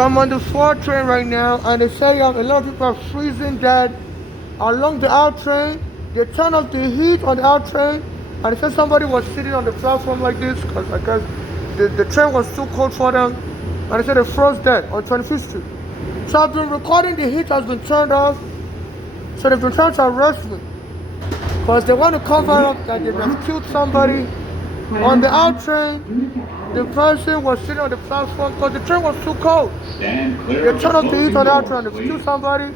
So I'm on the 4 train right now, and they say a lot of people are freezing dead along the out train. They turn off the heat on the out train, and they said somebody was sitting on the platform like this because I guess the train was too cold for them, and they said they froze dead on 25th Street. So I've been recording, the heat has been turned off, so they've been trying to arrest me because they want to cover up that they have killed somebody on the out train. The person was sitting on the platform because the train was too cold. They turned off the heat on the out train, they killed somebody.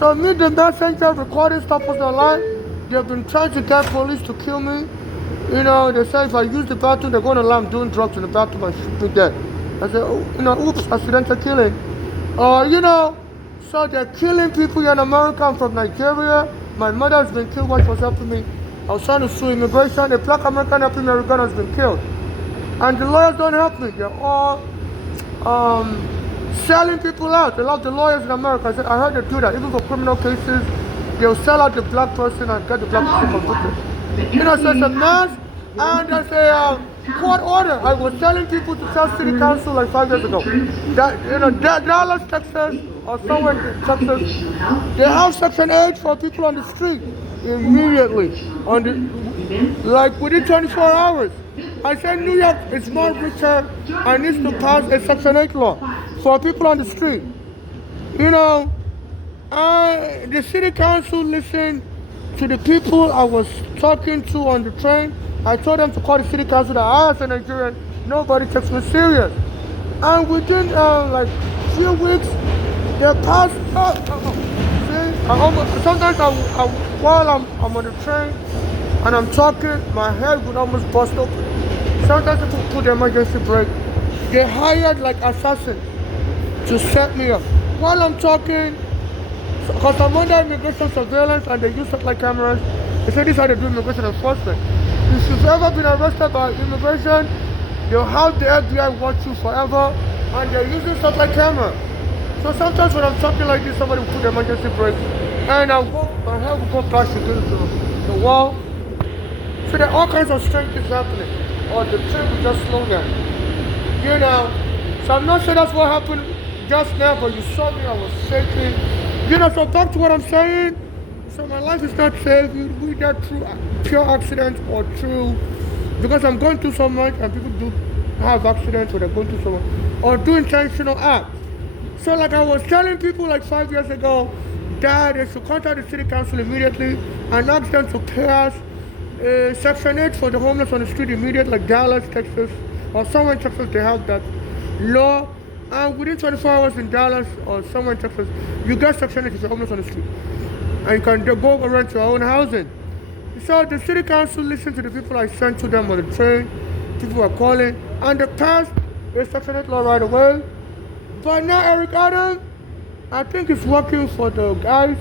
So me, the messenger, recording stuff was online. They've been trying to get police to kill me. You know, they say if I use the bathroom, they're going to allow I'm doing drugs in the bathroom and shoot me dead. I said, oh, you know, oops, accidental killing. You know, so they're killing people here in America. I'm from Nigeria. My mother has been killed while she was helping me. I was trying to sue immigration. A black American helping me, American has been killed. And the lawyers don't help me. They're all selling people out. A lot of the lawyers in America, I heard they do that. Even for criminal cases, they'll sell out the black person and get the black person convicted. You know, so it's a mess. And there's a court order. I was telling people to tell city council like 5 years ago that, you know, Dallas, Texas, or somewhere in Texas, they have Section 8 for people on the street immediately, like within 24 hours. I said New York is more richer and needs to pass a Section 8 law for people on the street. You know, the city council listened to the people I was talking to on the train. I told them to call the city council that I, as a Nigerian, nobody takes me serious. And within like few weeks, they passed. Sometimes while I'm on the train and I'm talking, my head would almost bust open. Sometimes people put the emergency brake. They hired like assassins to set me up while I'm talking. Because I'm under immigration surveillance and they use satellite cameras. They say this is how they do immigration enforcement. If you've ever been arrested by immigration, they'll have the FBI watch you forever, and they're using satellite camera. So sometimes when I'm talking like this, somebody will put the emergency brake, and my head will go crash against the wall. So there are all kinds of strange things happening, or the train will just slow down. You know, so I'm not sure that's what happened just now, but you saw me, I was shaking. You know, so back to what I'm saying. So my life is not safe. We get through pure accidents or through, because I'm going through so much, and people do have accidents or they're going through so much, or do intentional acts. So like I was telling people like 5 years ago that they should contact the city council immediately and ask them to pass Section 8 for the homeless on the street immediately, like Dallas, Texas, or somewhere in Texas they have that law. And within 24 hours in Dallas or somewhere in Texas, you get Section 8 if you're homeless on the street. And you can go rent your own housing. So the city council listened to the people I sent to them on the train. People were calling, and they passed the Section 8 law right away. But now Eric Adams, I think it's working for the guys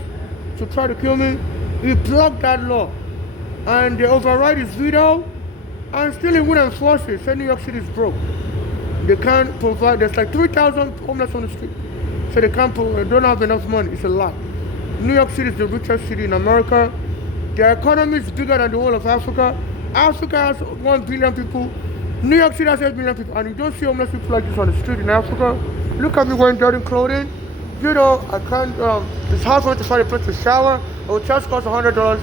to try to kill me. He blocked that law, and they override his veto, and still he wouldn't enforce it. So New York City is broke. They can't provide. There's like 3,000 homeless on the street, so they don't have enough money. It's a lot. New York City is the richest city in America. Their economy is bigger than the whole of Africa. Africa has 1 billion people. New York City has 8 billion people, and you don't see homeless people like this on the street in Africa. Look at me wearing dirty clothing. You know, I can't. It's hard for me to find a place to shower. A hotel costs $100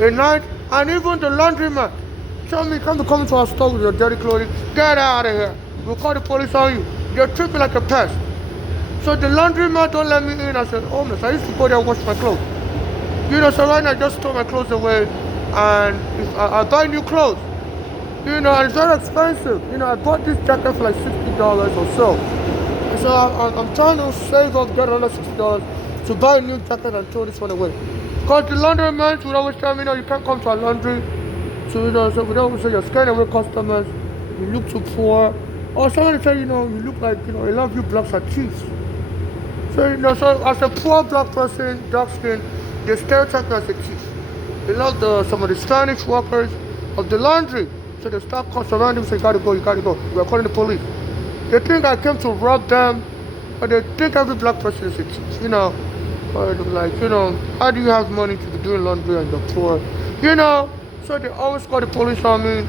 a night, and even the laundromat tell me, come to our store with your dirty clothing. Get out of here. We'll call the police on you. They're treating me like a pest. So the laundromat don't let me in as an homeless. I used to go there and wash my clothes. You know, so right now I just throw my clothes away, and I buy new clothes. You know, and it's very expensive. You know, I bought this jacket for like $60 or so. And so I'm trying to save up, get another $60 to buy a new jacket and throw this one away. Because the laundromat would always tell me, you know, you can't come to our laundry. So, you know, so we don't say you're scaring away customers, you look too poor. Or someone will say, you know, you look like, you know, a lot of you blacks are thieves. So, you know, so as a poor black person, dark skin, they stereotype me as a thief. They love some of the Spanish workers of the laundry. So they start surrounding me, say, you gotta go. We're calling the police. They think I came to rob them, but they think every black person is a thief, you know. Or like, you know, how do you have money to be doing laundry and you're poor? You know, so they always call the police on me,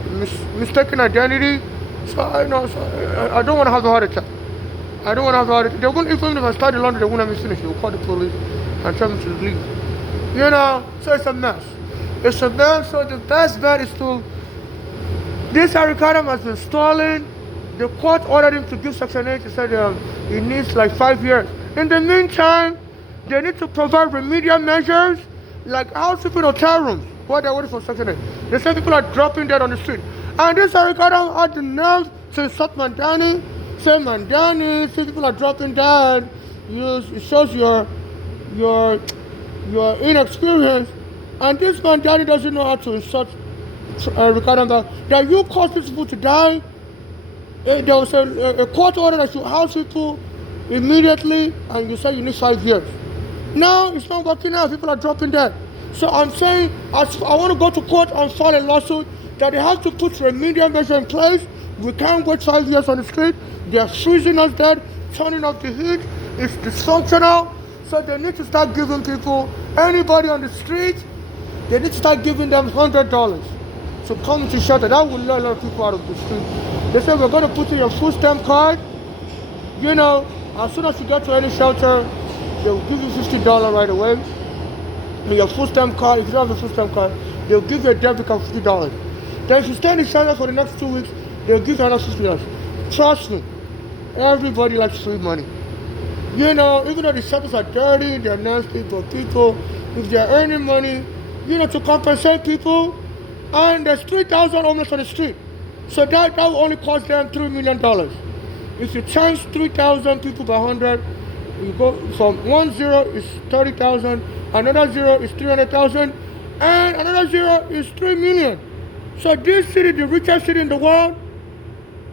mistaken identity. So I know, so I don't want to have a heart attack. I don't want to have all this. They're going, even if I start the laundry, they won't let me finish. They'll call the police and tell me to leave. You know, so it's a mess. It's a mess. So the best bet is to, this Eric Adams has been stalling. The court ordered him to give Section 8. He said he needs like 5 years. In the meantime, they need to provide remedial measures like house people in hotel rooms while they're waiting for Section 8. They say people are dropping dead on the street. And this Eric Adams had the nerve to insult Mandani. Say Mandani, see people are dropping dead. It shows your inexperience. And this Mandani doesn't know how to insult Eric Adams. That you caused these people to die. There was a court order that you house people immediately, and you say you need 5 years. Now it's not working out. People are dropping dead. So I'm saying, I want to go to court and file a lawsuit that they have to put remedial measures in place. We can't wait 5 years on the street. They're freezing us dead, turning off the heat. It's dysfunctional. So they need to start giving people, anybody on the street, they need to start giving them $100 to come to shelter. That will let a lot of people out of the street. They said we're going to put in your food stamp card. You know, as soon as you get to any shelter, they'll give you $50 right away. And your food stamp card, if you don't have a food stamp card, they'll give you a debit card for $50. Then if you stay in the shelter for the next 2 weeks, they'll give you another $50. Trust me, everybody likes free money. You know, even though the shelters are dirty, they're nasty, but people, if they're earning money, you know, to compensate people, and there's 3,000 homeless on the street. So that will only cost them $3 million. If you times 3,000 people by 100, you go from 1 0 is 30,000, another 0 is 300,000, and another 0 is 3 million. So this city, the richest city in the world,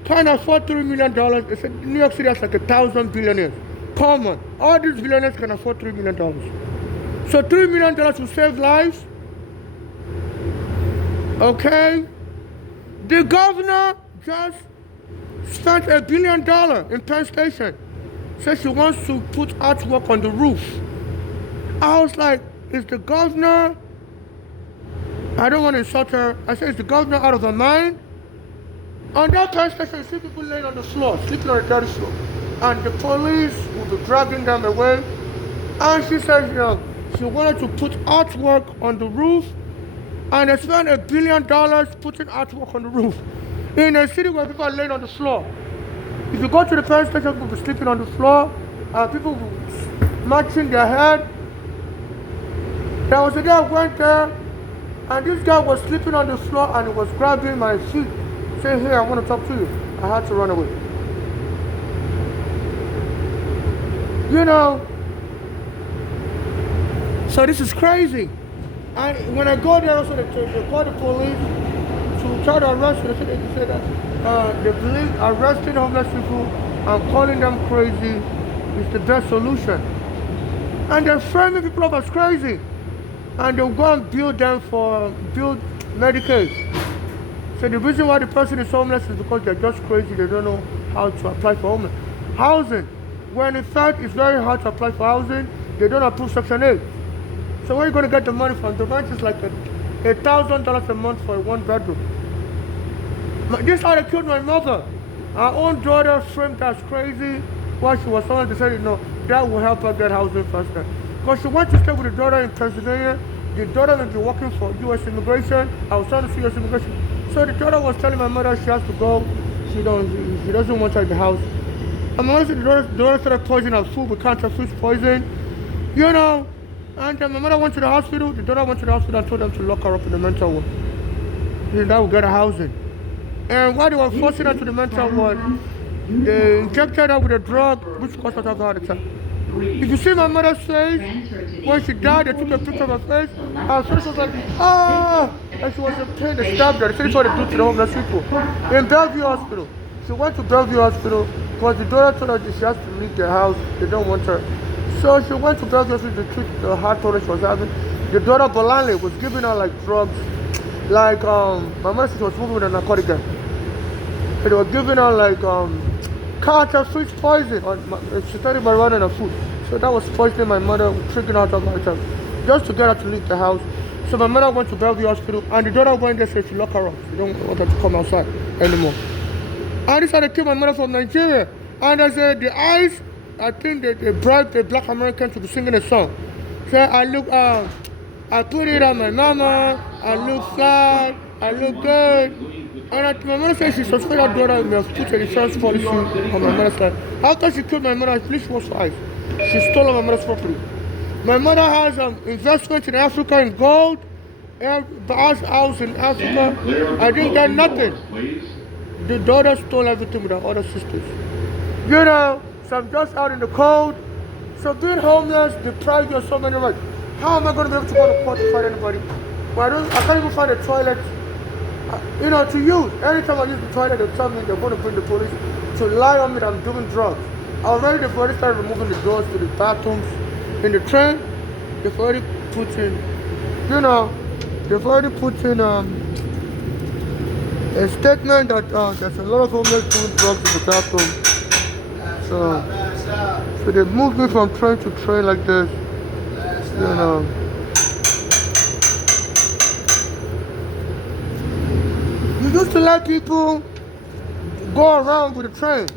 can't afford $3 million. They said New York City has like 1,000 billionaires. Come on, all these billionaires can afford $3 million. So $3 million will save lives. Okay? The governor just spent $1 billion in Penn Station. Says she wants to put artwork on the roof. I was like, is the governor, I don't want to insult her. I said, is the governor out of her mind? On that Penn Station, you see people laying on the floor, sleeping on the dirty floor. And the police will be dragging them away. And she said, you know, she wanted to put artwork on the roof. And they spent $1 billion putting artwork on the roof. In a city where people are laying on the floor. If you go to the Penn Station, people will be sleeping on the floor. People will be matching their head. There was a guy who went there, and this guy was sleeping on the floor and he was grabbing my feet, saying, hey, I want to talk to you. I had to run away. You know, so this is crazy. And when I go there, also they call the police to try to arrest me. They say that the police arresting homeless people and calling them crazy is the best solution. And they're framing people up as crazy. And they'll go and build Medicaid. So the reason why the person is homeless is because they're just crazy. They don't know how to apply for housing. When in fact it's very hard to apply for housing, they don't approve Section 8. So where are you going to get the money from? The rent is like $1,000 a month for a 1 bedroom. This is how they killed my mother. Our own daughter framed as crazy while she was someone decided, no, that will help her get housing faster. Because she went to stay with the daughter in Pennsylvania. The daughter will be working for U.S. immigration. I was trying to see U.S. immigration. So the daughter was telling my mother she has to go. She doesn't want her in the house. And my mother said the daughter started poisoning her food with cancer fish poison. You know, and then my mother went to the hospital. The daughter went to the hospital and told them to lock her up in the mental ward. That will get her housing. And while they were forcing her to the mental ward, they injected her with a drug which caused her to have a heart attack. If you see my mother's face, when she died, they took a picture of her face. Her face was like, ah! And she was in pain. They stabbed her. They said it's what they do to the homeless people. In Bellevue Hospital. She went to Bellevue Hospital because the daughter told her that she has to leave their house. They don't want her. So she went to Bellevue Hospital to treat the heart problem she was having. The daughter, Bolanle, was giving her like drugs. Like, my mother said she was moving with a narcotic guy. So they were giving her like, cancer fish poison. She started marijuana in her food. So that was poisoning my mother, triggering out of my child. Just to get her to leave the house. So my mother went to Bellevue Hospital and the daughter went there and said she locked her up. She don't want her to come outside anymore. And this had to kill my mother from Nigeria. And I said, the eyes, I think that they bribed the black American to be singing a song. So I put it on my mama, I look fly, I look good. And my mother said she suspected her daughter and have put an insurance policy on my mother's life. After she killed my mother, police was eyes. She stole my mother's property. My mother has investment in Africa in gold, and house in Africa. I didn't get nothing. The daughter stole everything with her other sisters. You know, so I'm just out in the cold. So being homeless deprives you of so many rights. How am I going to be able to go to court to fight anybody? Well, I can't even find a toilet, to use. Anytime I use the toilet, they tell me they're going to bring the police to lie on me that I'm doing drugs. Already they've already started removing the doors to the bathrooms. In the train, they've already put in, a statement that there's a lot of homeless doing drugs in the bathroom. So they moved me from train to train like this. You used to let people go around with the train.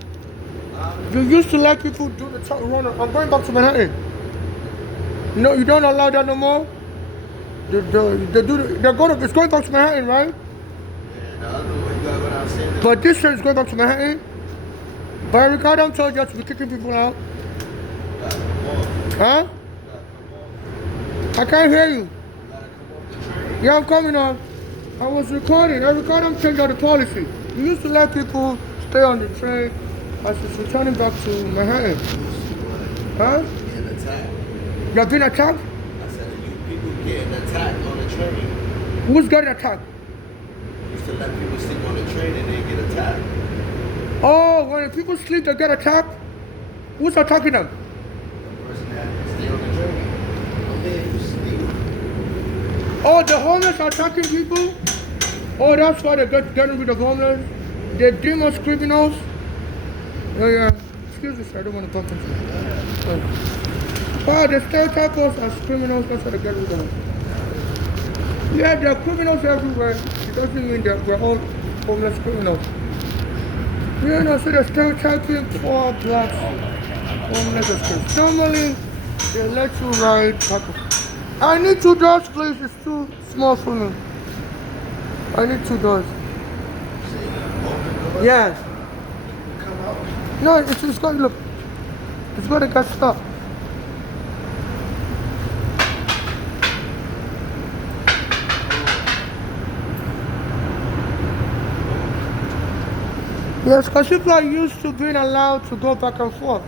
You used to let people do the truck runner. I'm going back to Manhattan. No, you don't allow that no more? It's going back to Manhattan, right? Yeah, I don't know what you got what I'm saying. But this train is going back to Manhattan? But Ricardo told you to be kicking people out. Huh? I can't hear you. Yeah, I'm coming on. I was recording. I recorded changed out the policy. We used to let people stay on the train as it's returning back to Manhattan. Huh? Getting attacked. You've been attacked? I said you people getting attacked on the train. Who's getting attacked? Used to let people sleep on the train and they get attacked. Oh, when people sleep, they get attacked? Who's attacking them? The person that stay on the train. Okay, you sleep. Oh, the homeless are attacking people? Oh, that's why they getting rid of homeless? They're demons, criminals? Oh, yeah. Excuse me, sir. I don't want to bump into you. Oh, they stereotype us as criminals. That's why they get rid of us. Yeah, there are criminals everywhere. It doesn't mean that we're all homeless criminals. So they're stereotyping poor blacks, homeless as kids. Normally, they let you ride taco. I need 2 doors, please. It's too small for me. I need 2 doors. Yes. No, it's going to look. It's going to get stuck. Yes, because people are used to being allowed to go back and forth.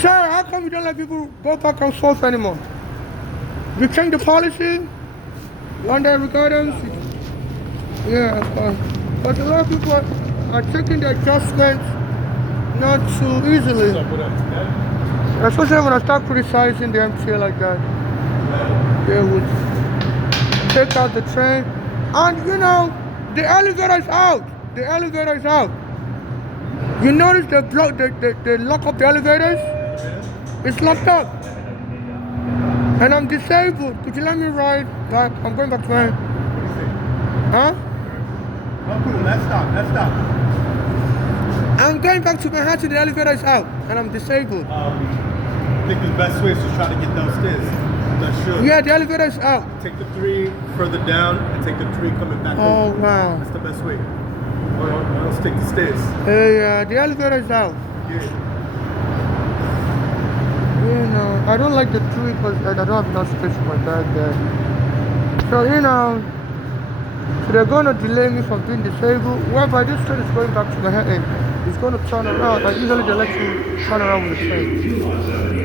Sir, how come you don't let people go back and forth anymore? You change the policy? Under regardless? Yeah, but a lot of people are taking the adjustments not too easily. Especially when I start criticizing the MTA like that. They would take out the train. And the elevator is out. The elevator is out. You notice they lock up the elevators? It's locked up. And I'm disabled. Could you let me ride back? I'm going back to my... Huh? Oh, cool. Let's stop. I'm going back to Manhattan. The elevator is out. And I'm disabled. I think the best way is to try to get downstairs. That's sure. Yeah, the elevator is out. Take the 3 further down and take the 3 coming back Oh, home. wow. That's the best way. Or else take the stairs. Yeah, the elevator is out. Yeah. I don't like the 3 because I don't have enough space for my bag there. So, so they're going to delay me from being disabled. Well, by this train is going back to Manhattan. It's going to turn around. Like, usually they let you turn around with the train.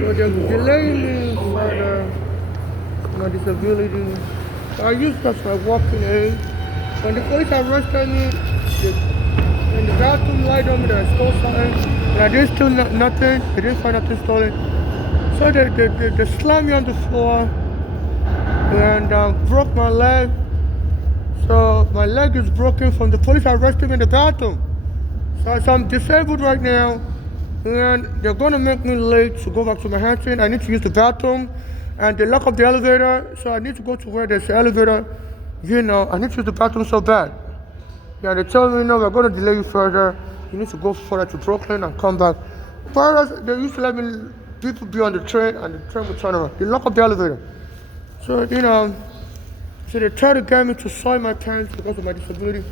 So they're delaying me for my disability. So I use that as my walking aid. When the police arrested me, in the bathroom lied on me that I stole something. And I didn't steal nothing. They didn't find nothing stolen. So they slammed me on the floor and broke my leg. So my leg is broken from the police arresting me in the bathroom. So I'm disabled right now, and they're going to make me late to go back to Manhattan. I need to use the bathroom, and they lock up the elevator, so I need to go to where there's the elevator. I need to use the bathroom so bad. Yeah, they tell me, we're going to delay you further. You need to go further to Brooklyn and come back. Whereas they used to let me people be on the train and the train would turn around. They lock up the elevator. So so they try to get me to soil my pants because of my disability.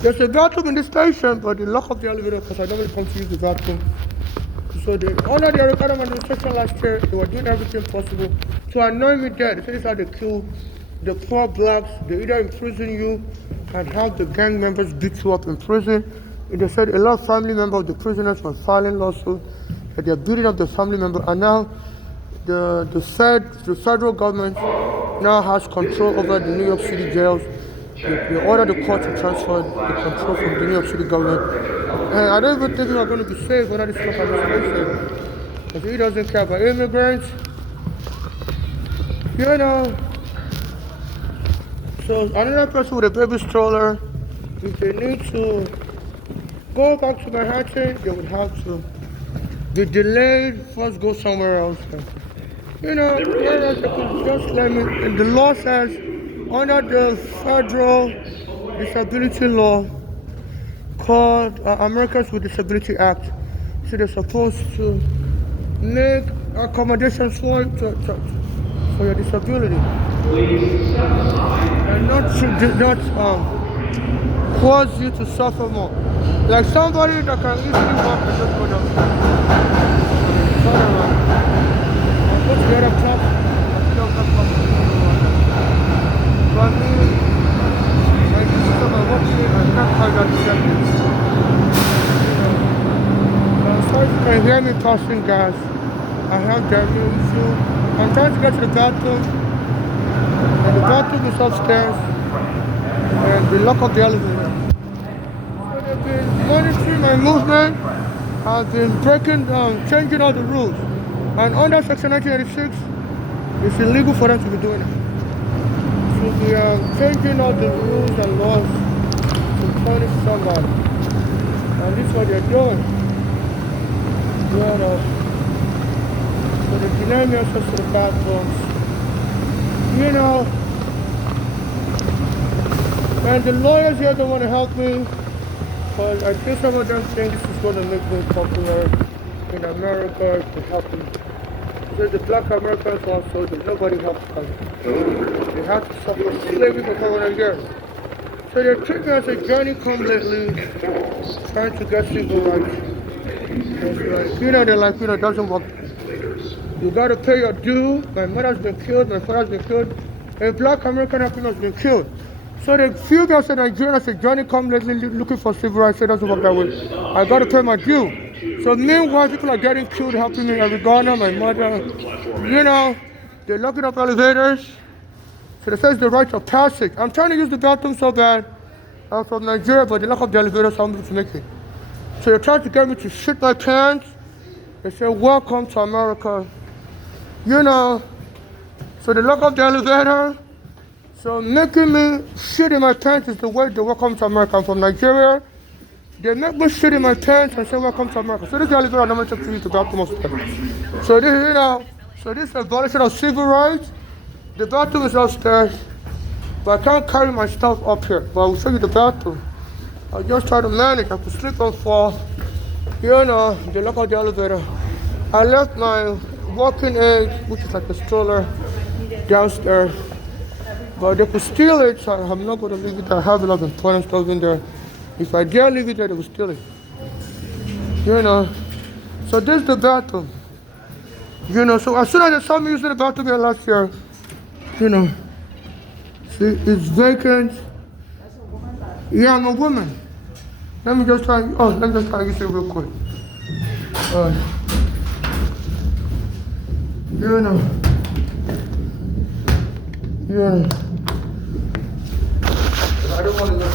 There's a bathroom in this station, but they lock up the elevator because I never come to use the bathroom. So under the Ricardo administration last year, they were doing everything possible to annoy me dead. They said this is how they kill the poor blacks. They either imprison you and have the gang members beat you up in prison. And they said a lot of family members of the prisoners were filing lawsuits that they're beating up the family member. And now the federal government now has control over the New York City jails. They ordered the court to transfer the control from the New York City government. And I don't even think we're going to be safe without this stuff administration. Because he doesn't care about immigrants. So another person with a baby stroller, if they need to go back to Manhattan, they would have to be delayed, first go somewhere else. Just let me, and the law says, under the federal disability law called Americans with Disability Act, so they're supposed to make accommodations for your disability, and not cause you to suffer more. Like somebody that can easily walk and just go down. Turn around. Go to the other top. But me, I used to come and walk in and not have that acceptance. I'm sorry if you can hear me tossing gas. I have diarrhea issue. I'm trying to get to the bathroom. And the bathroom is upstairs. And we lock up the elevator. So they've been monitoring my movement. I've been changing all the rules. And under Section 1986, it's illegal for them to be doing it. So we are changing all the rules and laws to punish somebody. And this is what they're doing. So they deny me access to the bathrooms. And the lawyers here don't want to help me. But I think some of them think this is going to make me popular in America to help them. So the black Americans also, nobody helps them. They have to suffer slavery for 400 years. So they treat me as a Johnny come lately, trying to get civil rights. They're like, it doesn't work. You gotta pay your due. My mother's been killed, my father's been killed. A black American African has been killed. So they feel that as a Nigerian, as a Johnny come lately looking for civil rights, it doesn't work that way. I gotta pay my due. So meanwhile, people are getting killed, helping me, every Ghana, my mother. They're locking up elevators. So they say it's the right of passage. I'm trying to use the bathroom so bad. I'm from Nigeria, but they lock up the elevators, so I'm able to make it. So they tried to get me to shit my pants. They say, welcome to America. So they lock up the elevator. So making me shit in my pants is the way they welcome to America. I'm from Nigeria. They make me shit in my pants and say, welcome to America. So this elevator I never took to use the bathroom upstairs. So this, so this is a violation of civil rights. The bathroom is upstairs. But I can't carry my stuff up here. But I will show you the bathroom. I just try to manage. I could slip and fall. They lock out the elevator. I left my walking aid, which is like a stroller, downstairs. But they could steal it, so I'm not going to leave it. I have a lot of important stuff in there. If I dare leave it there, they will steal it. So this is the bathroom. So as soon as I saw me using the bathroom here last year, see, it's vacant. Yeah, I'm a woman. Let me just try to use it real quick. I don't want to go.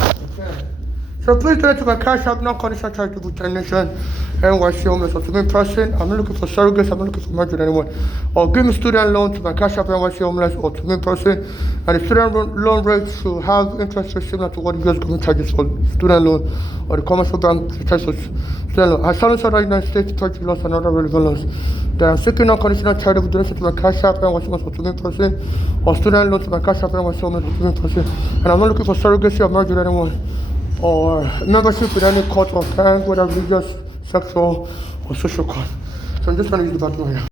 So please donate to my cash app, non-conditional charitable donation, NYC homeless or to me person. I'm not looking for surrogates, I'm not looking for marriage with anyone. Or give me student loan to my cash app, NYC homeless or to me person. And the student loan rate should have interest rate similar to what the US government charges for student loan or the commercial bank charges for student loan. I solemnly swear that the United States Treasury laws and other relevant laws that I'm seeking non-conditional charitable donation to my cash app, NYC homeless or to me person. Or student loan to my cash app, NYC homeless or to me person. And I'm not looking for surrogacy or marriage with anyone. or membership in any cult or gang, whether religious, sexual, or social cult. So I'm just trying to use the bathroom right now.